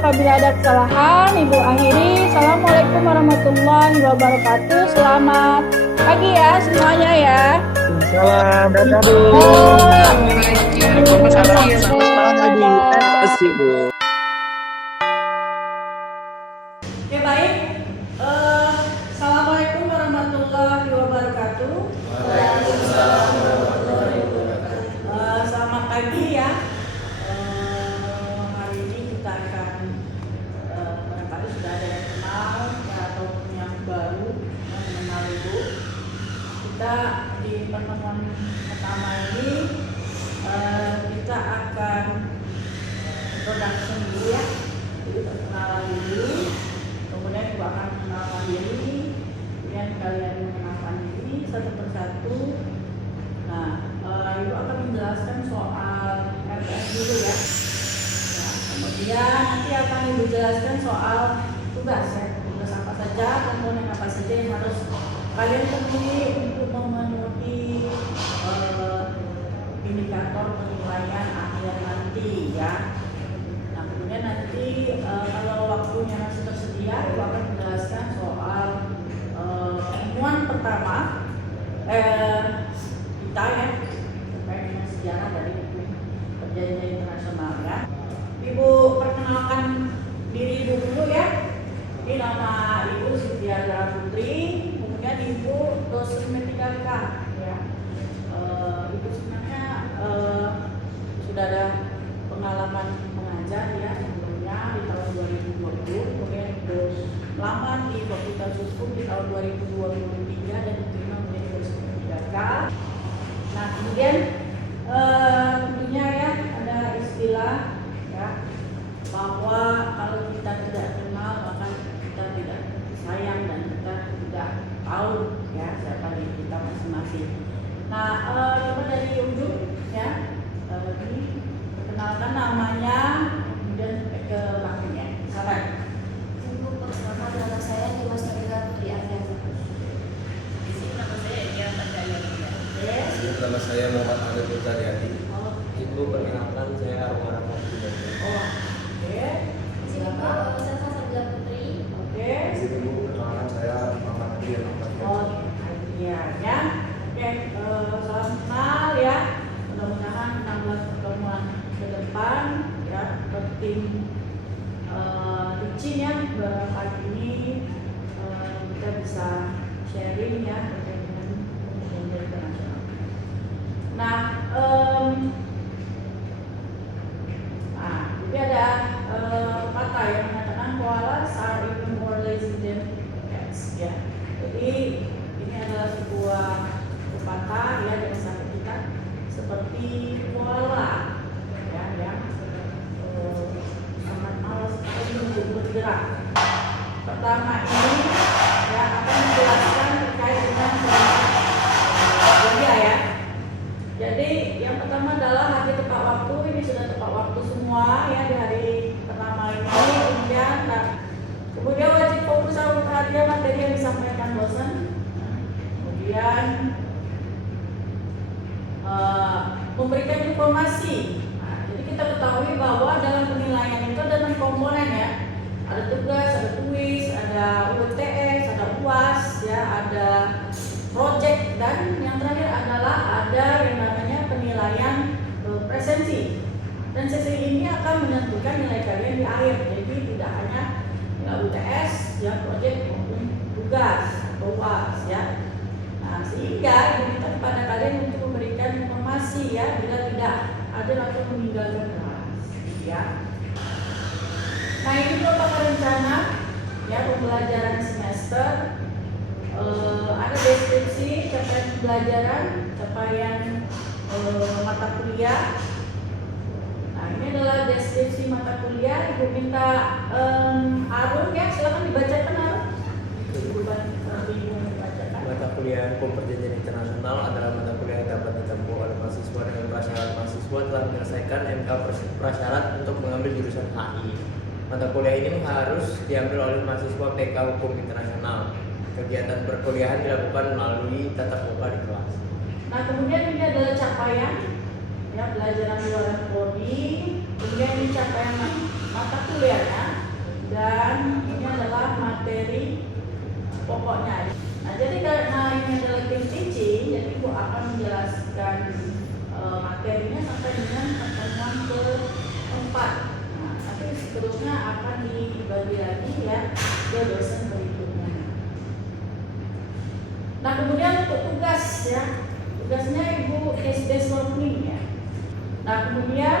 apabila ada kesalahan, Ibu akhiri. Assalamualaikum warahmatullahi wabarakatuh. Selamat pagi ya semuanya ya. Salam Bapak Bu. Selamat pagi. Terima kasih Bu. Oke baik. Assalamualaikum warahmatullahi wabarakatuh. Waalaikumsalam warahmatullahi wabarakatuh. Selamat pagi ya. Hari ini kita akan barangkali sudah ada yang kenal atau yang baru yang mengenal Ibu. Kita di pertemuan pertama ini kita akan introduction dulu ya. Jadi perkenalan dulu. Kemudian Ibu akan mengenalkan diri, kemudian kalian mengenalkan diri satu persatu. Nah, Ibu akan menjelaskan soal RPS dulu ya. Nah, kemudian nanti akan Ibu jelaskan soal tugas ya, tugas apa saja, komponen apa saja yang harus kalian temui untuk memenuhi indikator penilaian akhir nanti ya. Nah, kemudian nanti kalau waktunya masih tersedia, Ibu akan menjelaskan soal pertemuan pertama kita ya terkait dengan sejarah dari perjanjian internasional ya. Ibu perkenalkan diri Ibu dulu ya. Ini nama Ibu Sitiara Putri, kemudian Ibu dosen M3K ya. Ibu sebenarnya sudah ada pengalaman mengajar ya sebelumnya di tahun 2020, kemudian Ibu melamar di Fakultas Hukum di tahun 2023 dan diterima menjadi dosen M3K. Nah, kemudian tentunya ya ada istilah ya bahwa kalau kita tidak kenal maka kita tidak sayang dan kita tidak tahu ya siapa diri kita masing-masing. Nah, coba dari ujung ya ini perkenalkan namanya kemudian ke belakangnya. Silakan. Untuk perkenalkan nama saya Dimas Sarila Putri Ardiana. Di sini nama saya Ian Tandayani. Nama saya Muhammad Adil Putrajadi. Ibu perkenalkan saya Arwara Putri. Oke. Silakan saya Sabila Putri. Oke. Ibu perkenalkan saya Muhammad Adil. Oh, iya ya. Oke, salam kenal ya. Mudah-mudahan 16 pertemuan ke depan ya tim licin ya hari ini kita bisa sharing ya terkait dengan perjanjian internasional. Nah, jadi ada kata yang mengatakan koalas are even more lazy than cats ya. Jadi ini adalah sebuah pepatah ya dari sahabat kita seperti koala ya yang sangat malas untuk bergerak. Pertama ini ya akan menjelaskan terkait dengan ya. Jadi yang pertama adalah hari tepat waktu. Ini sudah tepat waktu semua ya di hari pertama ini. Kemudian wajib fokus sama perhatian materi yang disampaikan dosen. Kemudian memberikan informasi. Nah, jadi kita ketahui bahwa dalam penilaian itu ada 6 komponen ya. Ada tugas, ada kuis, ada UTS, ada UAS, ya, ada project dan yang terakhir adalah ada yang namanya penilaian presensi. Dan sesi ini akan menentukan nilai kalian di akhir. Jadi tidak hanya nilai UTS, ya, project maupun tugas atau UAS ya. Nah, sehingga diminta kepada kalian untuk memberikan informasi ya bila tidak ada langsung meninggalkan kelas ya. Nah, ini merupakan rencana ya pembelajaran semester. Ada deskripsi capaian pembelajaran, capaian mata kuliah. Nah, ini adalah deskripsi mata kuliah. Ibu minta Arun ya, silakan dibacakan Arun. Ibu membacakan. Mata kuliah Hukum Perjanjian Internasional adalah mata kuliah yang dapat ditempuh oleh mahasiswa dengan prasyarat mahasiswa telah menyelesaikan MK prasyarat untuk mengambil jurusan HI. Mata kuliah ini harus diambil oleh mahasiswa PK Hukum Internasional. Kegiatan perkuliahan dilakukan melalui tatap muka di kelas. Nah, kemudian ini adalah capaian ya pelajaran luar prodi, kemudian ini capaian mata kuliahnya. dan ini adalah materi pokoknya. Nah, jadi karena ini adalah game teaching, jadi Ibu akan menjelaskan materinya sampai dengan pertemuan keempat. Nah, tapi seterusnya akan dibagi lagi ya ke dosen berikutnya. Nah, kemudian untuk tugas ya, tugasnya Ibu case based learning ya. Nah, kemudian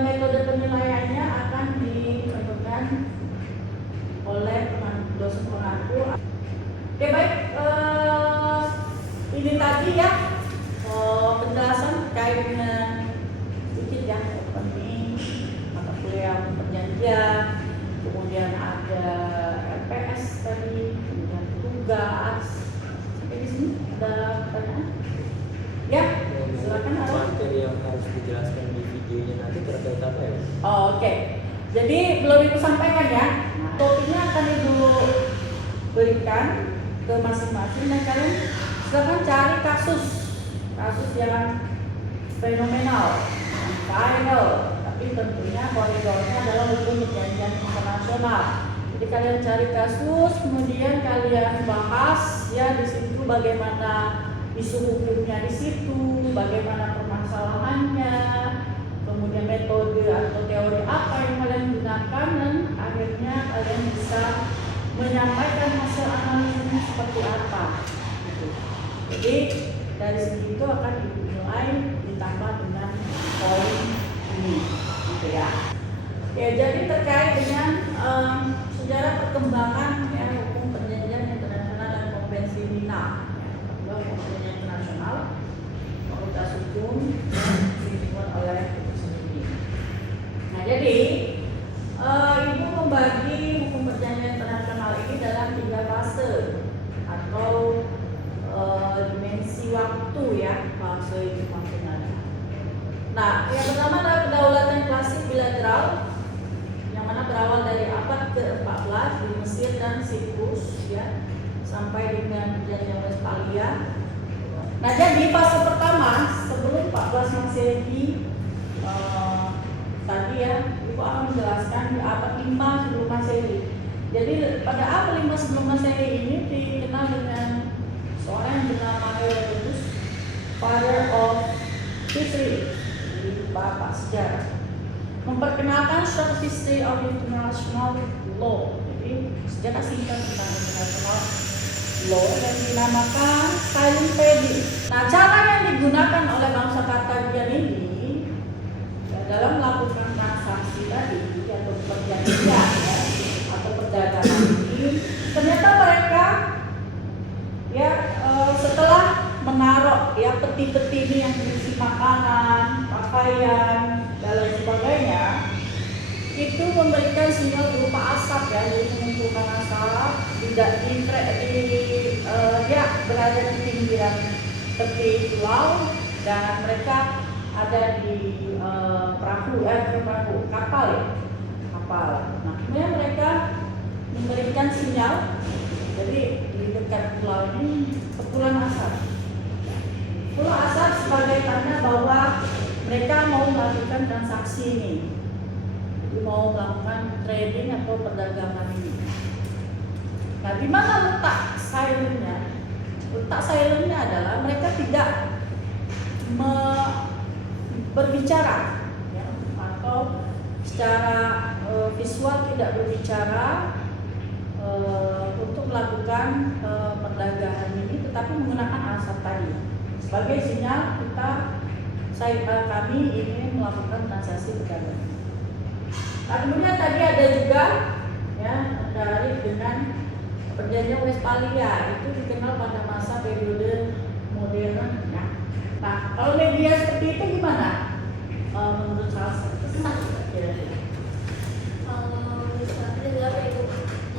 metode penilaiannya akan ditentukan oleh dosen pengatur. Oke, baik, ini tadi ya penjelasan terkait dengan sedikit ya opening mata kuliah perjanjian, kemudian ada LPS tadi, kemudian tugas. Sampai di sini ada pertanyaan? Ya, silakan Arul. Materi yang harus dijelaskan di videonya nanti terkait apa ya? Oh, oke. Jadi belum Ibu sampaikan ya. Topiknya akan Ibu berikan ke masing-masing dan kalian silakan cari kasus yang fenomenal, viral, tapi tentunya koridornya adalah hukum perjanjian internasional. Jadi kalian cari kasus, kemudian kalian bahas ya di situ bagaimana isu hukumnya di situ, bagaimana permasalahannya, kemudian metode atau teori apa yang kalian gunakan, dan akhirnya kalian bisa menyampaikan hasil analisisnya seperti apa. Gitu. Jadi dari segi itu akan dimulai ditambah dengan poin ini, gitu ya. Oke, jadi terkait dengan sejarah perkembangan ya, hukum perjanjian internasional dan konvensi Wina, ya, hukum perjanjian internasional, fakultas hukum yang dibuat oleh itu sendiri. Nah, jadi Ibu membagi hukum perjanjian internasional ini dalam 3 fase atau dimensi waktu ya, fase itu maksudnya. Nah, yang pertama adalah kedaulatan klasik bilateral yang mana berawal dari abad ke-14 di Mesir dan Siprus ya, sampai dengan perjanjian Westphalia. Nah, jadi fase pertama sebelum 14 Masehi tadi ya, Ibu akan menjelaskan di abad 5 sebelum Masehi. Jadi pada abad 5 sebelum Masehi ini dikenal dengan seorang yang bernama Herodotus, father of history, bapak sejarah, memperkenalkan short history of international law. Jadi sejarah singkat tentang international law yang dinamakan Silent Pedi. Nah, cara yang digunakan oleh bangsa Karthagian ini dalam melakukan transaksi tadi atau perjanjian ya, atau perdagangan ini, ternyata mereka ya setelah menaruh ya peti-peti ini yang berisi makanan, pakaian dan lain sebagainya, itu memberikan sinyal berupa asap ya, jadi mengumpulkan asap, tidak dia berada di pinggiran tepi pulau dan mereka ada di perahu kapal ya, kapal. Nah, kemudian mereka memberikan sinyal, jadi di dekat pulau ini kepulan asap. Pulau asap sebagai tanda bahwa mereka mau melakukan transaksi ini, mau melakukan trading atau perdagangan ini. Nah, di mana letak silentnya? Letak silentnya adalah mereka tidak berbicara ya, atau secara visual tidak berbicara untuk melakukan perdagangan ini, tetapi menggunakan asap tadi sebagai sinyal kami ingin melakukan transaksi perdagangan. Nah, kemudian tadi ada juga ya terkait dengan perjanjian Westphalia, itu dikenal pada masa periode modern ya. Nah, kalau media seperti itu gimana? Menurut salah satu kira-kira? Kalau misalnya adalah itu,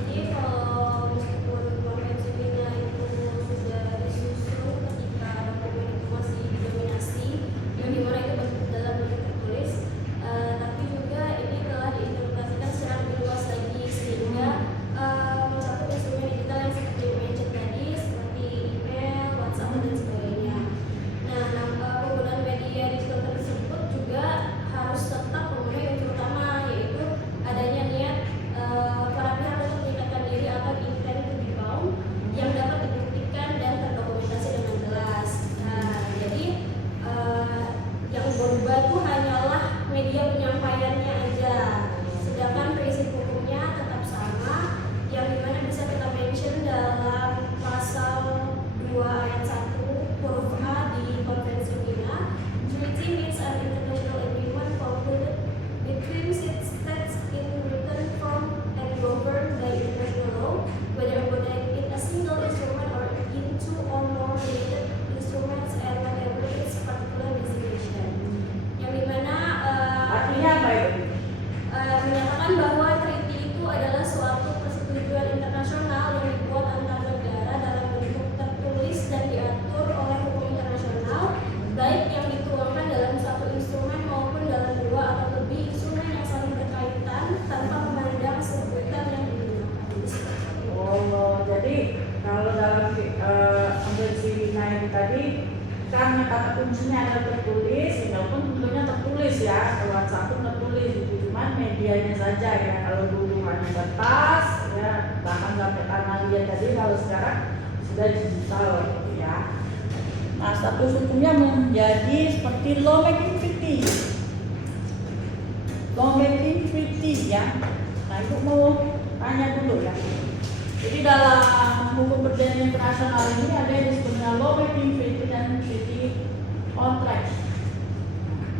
jadi kalau meskipun konvensi Wina itu sudah disusun ketika dokumen itu masih didominasi, yang dimana itu dalam bentuk tertulis, tapi juga ini telah diinterpretasikan secara lebih luas lagi sehingga mencakup instrumen digital yang seperti mention tadi, seperti email, WhatsApp dan sebagainya. Nah, penggunaan media digital tersebut juga harus tetap memenuhi unsur utama karena kata kuncinya adalah tertulis, walaupun bentuknya tertulis ya, kalau WhatsApp pun tertulis gitu, cuman medianya saja ya. Kalau dulu hanya kertas ya, bahkan sampai tanah liat tadi, kalau sekarang sudah digital gitu ya. Nah, status hukumnya menjadi seperti lawmaking treaty. Lawmaking treaty ya. Nah, itu mau tanya dulu ya. Jadi dalam hukum perjanjian internasional ini ada yang disebutnya lawmaking treaty dan treaty contract.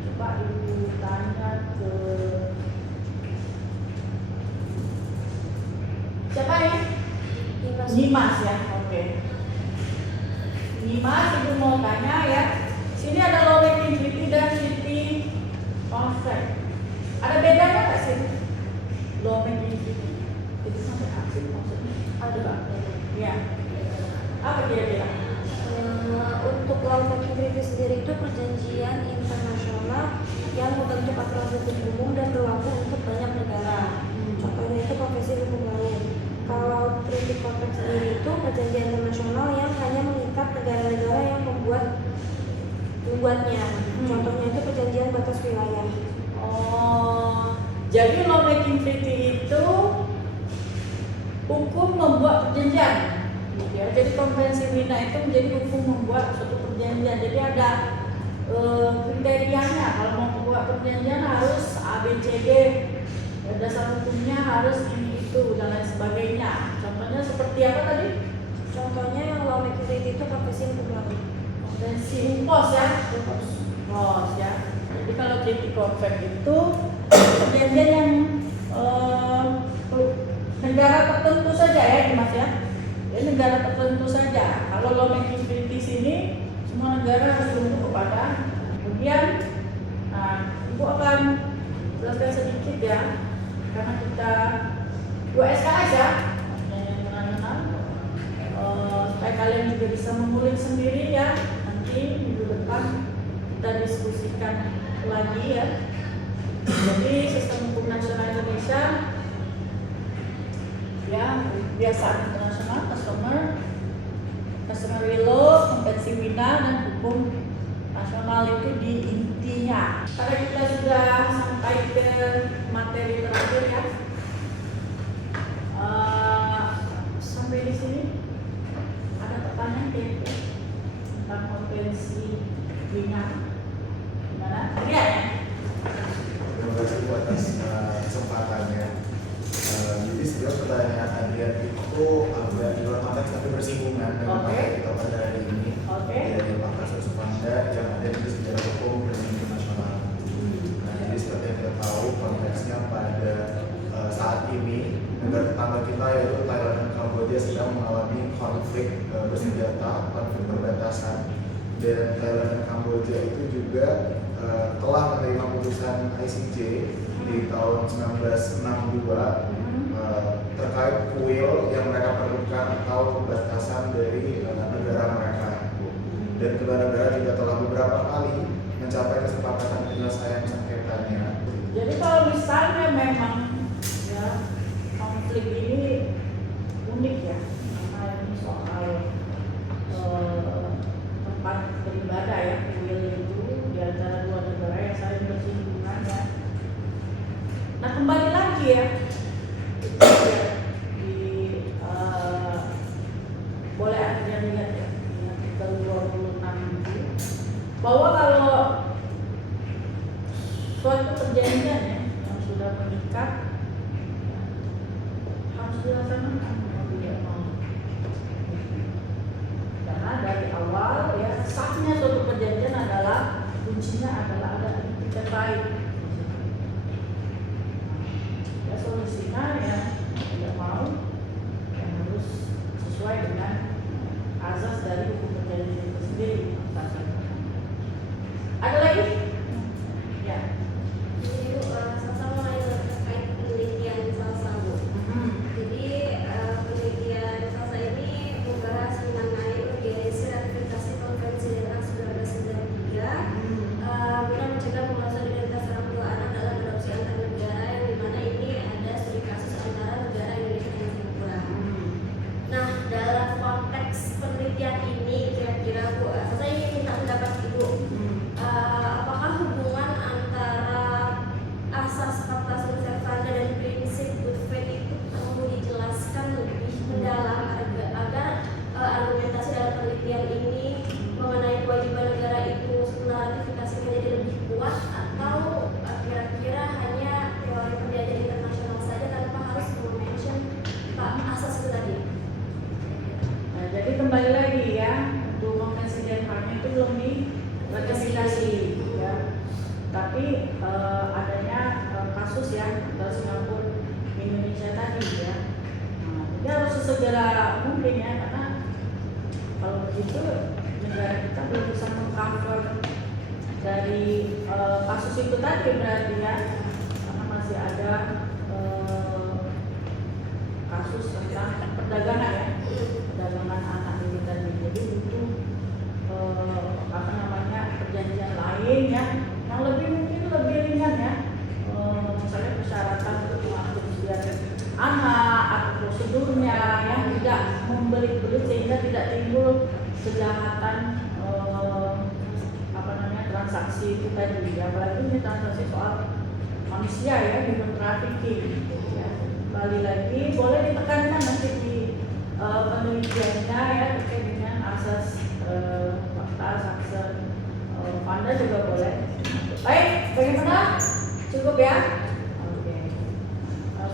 Coba ibu tanya ke siapa ini? Nimas ya, oke. Nimas, ibu mau tanya ya. Sini ada lawmaking treaty dan treaty contract. Ada bedanya nggak sih? Lawmaking treaty itu sampai akhir maksudnya? Ada nggak? Iya. Apa kira-kira? Untuk lawmaking treaty sendiri itu perjanjian internasional yang membentuk aturan hukum umum dan berlaku untuk banyak negara. Contohnya itu konvensi hukum laut. Kalau treaty contract sendiri itu perjanjian internasional yang hanya mengikat negara-negara yang membuatnya. Contohnya itu perjanjian batas wilayah. Oh, jadi lawmaking treaty itu hukum membuat perjanjian, gitu ya. Jadi konvensi Wina itu menjadi hukum membuat suatu perjanjian. Jadi ada kriterianya. Kalau mau membuat perjanjian harus A, B, C, D. Dasar hukumnya harus ini itu dan lain sebagainya. Contohnya seperti apa tadi? Contohnya yang lawmaking treaty itu konvensi hukum laut. Konvensi UNCLOS ya. UNCLOS ya. Jadi kalau treaty contract itu perjanjian yang negara tertentu saja ya, Mas ya. Jadi negara tertentu saja. Kalau lawmaking treaty sini semua negara harus tunduk kepada. Kemudian, nah, ibu akan jelaskan sedikit ya, karena kita 2 SKS ya, yang internasional, supaya kalian juga bisa mengulik sendiri ya. Nanti minggu depan kita diskusikan lagi ya. Jadi sistem hukum nasional Indonesia ya, kebiasaan internasional, customary law, konvensi Wina dan hukum nasional itu di intinya. Karena kita sudah sampai ke materi terakhir ya. Sampai di sini ada pertanyaan tentang konvensi Wina. Gimana? Iya ya? Terima kasih Bu atas kesempatannya. Jadi sebenarnya pertanyaan Adrian itu agak di luar konteks tapi bersinggungan dengan apa yang kita pada hari ini. Dari Pakar Sosufanda yang ada di sejarah hukum perjanjian internasional. Nah, jadi seperti yang kita tahu konteksnya pada saat ini negara tetangga kita yaitu Thailand dan Kamboja sedang mengalami konflik bersenjata, konflik perbatasan. Dan Thailand dan Kamboja itu juga telah menerima putusan ICJ di tahun 1962 terkait kuil yang mereka perlukan atau batasan dari negara mereka. Dan kedua negara juga telah beberapa kali mencapai kesepakatan penyelesaian sengketanya. Jadi kalau misalnya memang ya konflik ini unik ya, karena ini soal tempat beribadah ya, kuil itu di antara dua negara yang saling bersinggungan ya. Nah kembali lagi ya, itu ya di boleh akhirnya lihat ya di artikel 26 itu bahwa kalau suatu perjanjian ya yang sudah mengikat harus dilaksanakan mau tidak mau. Karena dari awal ya sahnya suatu perjanjian adalah kuncinya adalah ada etikat baik. Ya solusinya ya tidak mau ya harus sesuai dengan azas dari hukum perjanjian itu sendiri. Ada lagi? Ya. Jadi sama-sama terkait penelitian salsa Bu. Jadi penelitian salsa ini membahas mengenai urgensi ratifikasi konvensi DAC 1993 guna mencegah pemalsuan identitas ratifikasi ya. Tapi adanya kasus ya dari Singapura Indonesia tadi ya. Nah, jadi harus sesegera mungkin ya, karena kalau begitu negara kita belum bisa mengcover dari kasus itu tadi berarti ya, karena masih ada kasus tentang perdagangan ya, perdagangan anak ini tadi. Jadi butuh perjanjian lain ya, yang mungkin lebih ringan ya, misalnya persyaratan untuk pengakuan anak atau prosedurnya yang tidak membelit-belit sehingga tidak timbul kejahatan transaksi itu tadi ya, apalagi ini transaksi soal manusia ya, human trafficking ya. Kembali lagi boleh ditekankan nanti di penelitiannya ya terkait dengan asas fakta, asas Panda juga boleh. Baik, bagaimana? Cukup ya? Oke.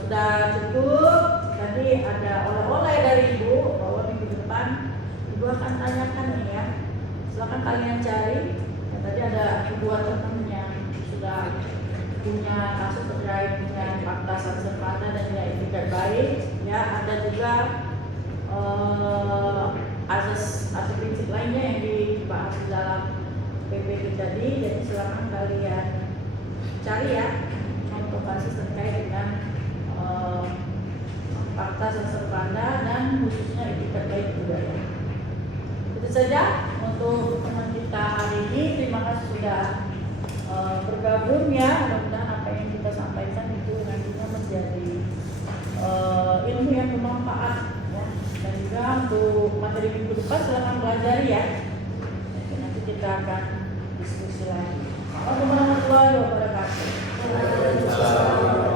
Sudah cukup. Tadi ada oleh-oleh dari Ibu bahwa minggu depan Ibu akan tanyakan nih ya. Silakan kalian cari. Ya, tadi ada dua teman yang sudah punya kasus terkait dengan fakta serta dan ya etikat baik. Ya, ada juga asas atau prinsip lainnya yang dibahas dalam PPT tadi. Jadi silakan kalian cari ya untuk kasus terkait dengan fakta serta dan khususnya etikat baik juga ya. Itu saja untuk teman kita hari ini. Terima kasih sudah bergabung ya. Mudah-mudahan apa yang kita sampaikan itu nantinya menjadi ilmu yang bermanfaat ya. Dan juga untuk materi minggu depan silakan pelajari ya. Nanti kita akan diskusi lagi. Assalamualaikum warahmatullahi wabarakatuh.